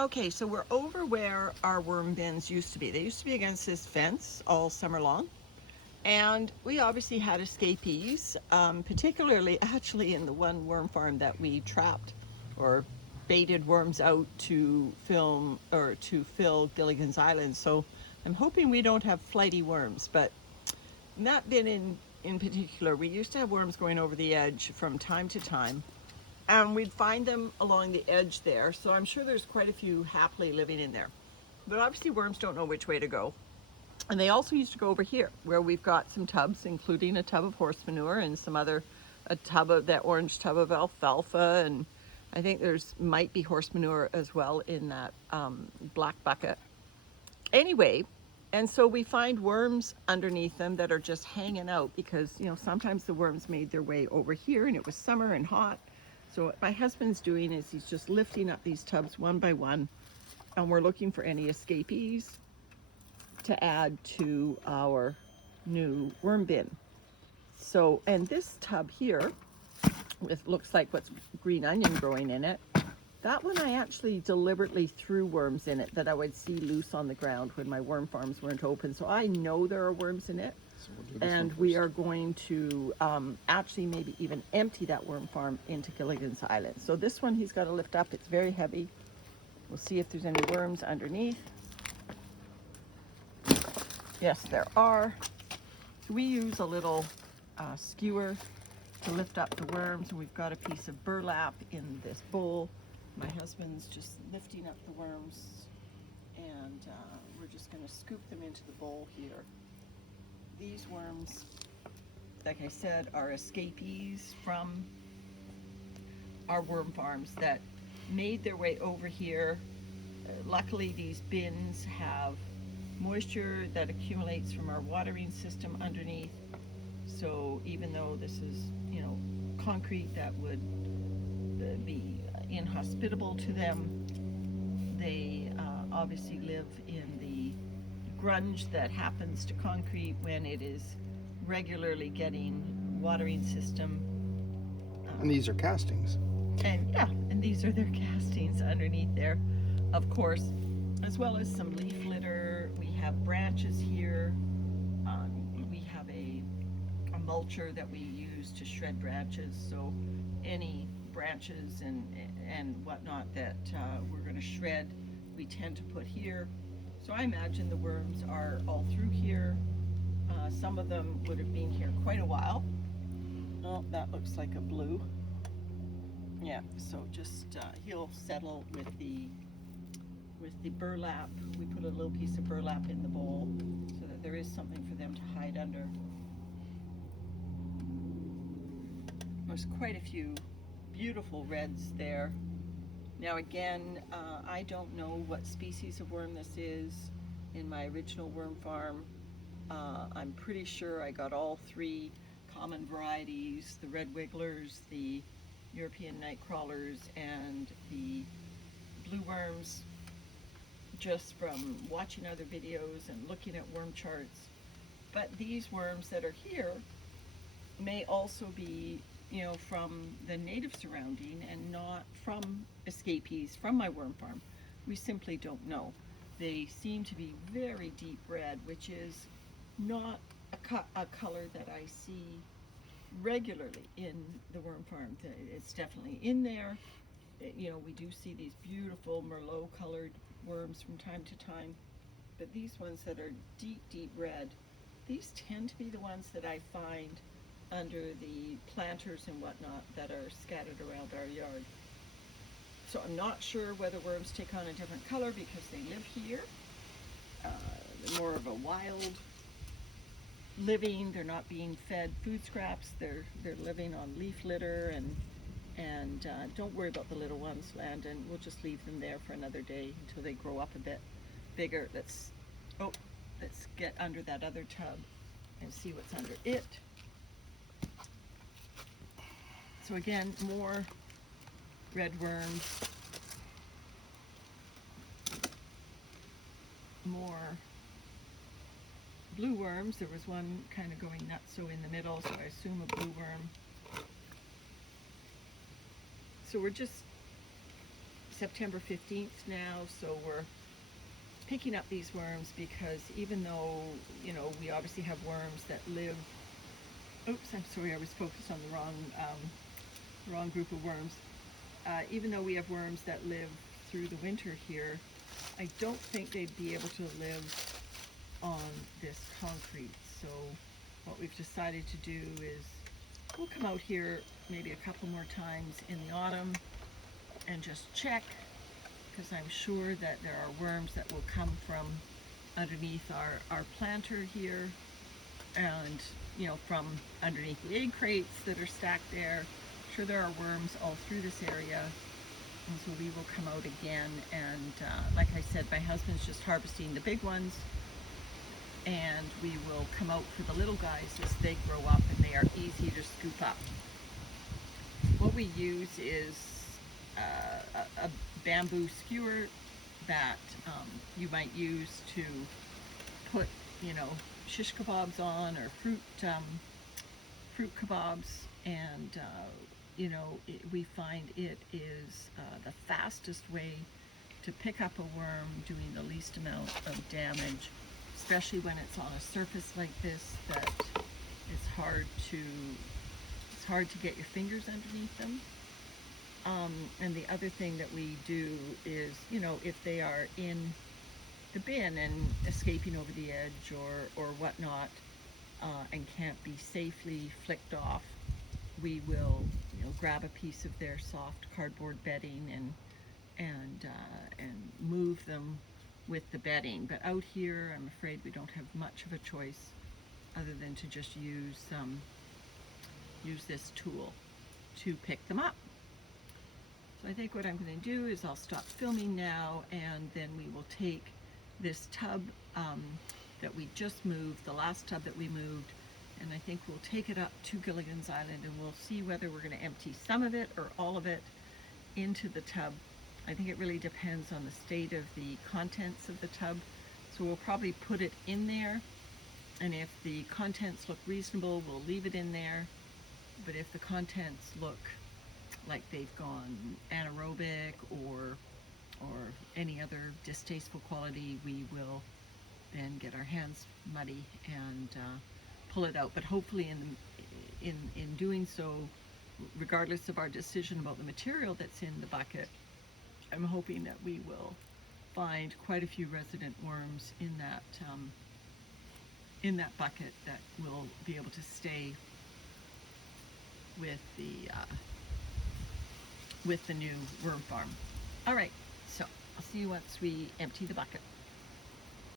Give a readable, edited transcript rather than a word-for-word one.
Okay, so we're over where our worm bins used to be. They used to be against this fence all summer long. And we obviously had escapees, particularly actually in the one worm farm that we trapped or baited worms out to film or to fill Gilligan's Island. So I'm hoping we don't have flighty worms, but that bin in particular, we used to have worms going over the edge from time to time. And we'd find them along the edge there. So I'm sure there's quite a few happily living in there. But obviously worms don't know which way to go. And they also used to go over here where we've got some tubs, including a tub of horse manure and some other, a tub of that orange tub of alfalfa. And I think there's might be horse manure as well in that black bucket. Anyway, and so we find worms underneath them that are just hanging out because, you know, sometimes the worms made their way over here and it was summer and hot. So what my husband's doing is he's just lifting up these tubs one by one, and we're looking for any escapees to add to our new worm bin. So, and this tub here with looks like what's green onion growing in it, that one I actually deliberately threw worms in it that I would see loose on the ground when my worm farms weren't open. So I know there are worms in it. So we'll do this And one we first. are going to actually maybe even empty that worm farm into Gilligan's Island. So this one he's got to lift up. It's very heavy. We'll see if there's any worms underneath. Yes, there are. So we use a little skewer to lift up the worms, and we've got a piece of burlap in this bowl. My husband's just lifting up the worms, and we're just going to scoop them into the bowl here. These worms, like I said, are escapees from our worm farms that made their way over here. Luckily, these bins have moisture that accumulates from our watering system underneath. So even though this is, you know, concrete that would be inhospitable to them, they obviously live in the grunge that happens to concrete when it is regularly getting watering system. And these are castings. And yeah, and these are their castings underneath there, of course, as well as some leaf litter. We have branches here. We have a mulcher that we use to shred branches. So any branches and whatnot that we're going to shred, we tend to put here. So I imagine the worms are all through here. Some of them would have been here quite a while. Oh, that looks like a blue. Yeah, so just he'll settle with the burlap. We put a little piece of burlap in the bowl so that there is something for them to hide under. There's quite a few beautiful reds there. Now again, I don't know what species of worm this is in my original worm farm. I'm pretty sure I got all three common varieties, the red wigglers, the European night crawlers, and the blue worms, just from watching other videos and looking at worm charts. But these worms that are here may also be, you know, from the native surrounding and not from escapees from my worm farm. We simply don't know. They seem to be very deep red, which is not a color that I see regularly in the worm farm. It's definitely in there. You know, we do see these beautiful Merlot colored worms from time to time, but these ones that are deep, deep red, these tend to be the ones that I find under the planters and whatnot that are scattered around our yard. So I'm not sure whether worms take on a different color because they live here. They're more of a wild living. They're not being fed food scraps. They're living on leaf litter, and don't worry about the little ones, Landon. We'll just leave them there for another day until they grow up a bit bigger. Let's get under that other tub and see what's under it. So again, more red worms, more blue worms. There was one kind of going nutso in the middle, so I assume a blue worm. So we're just September 15th now, so we're picking up these worms because even though, you know, we obviously have worms that live, oops, I'm sorry, I was focused on the wrong group of worms. Even though we have worms that live through the winter here, I don't think they'd be able to live on this concrete. So what we've decided to do is we'll come out here maybe a couple more times in the autumn and just check, because I'm sure that there are worms that will come from underneath our planter here, and you know, from underneath the egg crates that are stacked there. I'm sure there are worms all through this area, and so we will come out again, and like I said, my husband's just harvesting the big ones, and we will come out for the little guys as they grow up, and they are easy to scoop up. What we use is a bamboo skewer that you might use to put, you know, shish kebabs on, or fruit kebabs, and you know, we find it is the fastest way to pick up a worm, doing the least amount of damage, especially when it's on a surface like this that it's hard to get your fingers underneath them. And the other thing that we do is, you know, if they are in the bin and escaping over the edge or whatnot, and can't be safely flicked off, we will, you know, grab a piece of their soft cardboard bedding and move them with the bedding. But out here, I'm afraid we don't have much of a choice other than to just use this tool to pick them up. So I think what I'm going to do is I'll stop filming now, and then we will take this tub that we just moved, the last tub that we moved, and I think we'll take it up to Gilligan's Island, and we'll see whether we're going to empty some of it or all of it into the tub. I think it really depends on the state of the contents of the tub. So we'll probably put it in there, and if the contents look reasonable, we'll leave it in there. But if the contents look like they've gone anaerobic or any other distasteful quality, we will then get our hands muddy and pull it out. But hopefully in doing so, regardless of our decision about the material that's in the bucket, I'm hoping that we will find quite a few resident worms in that bucket that will be able to stay with the new worm farm. All right, so I'll see you once we empty the bucket.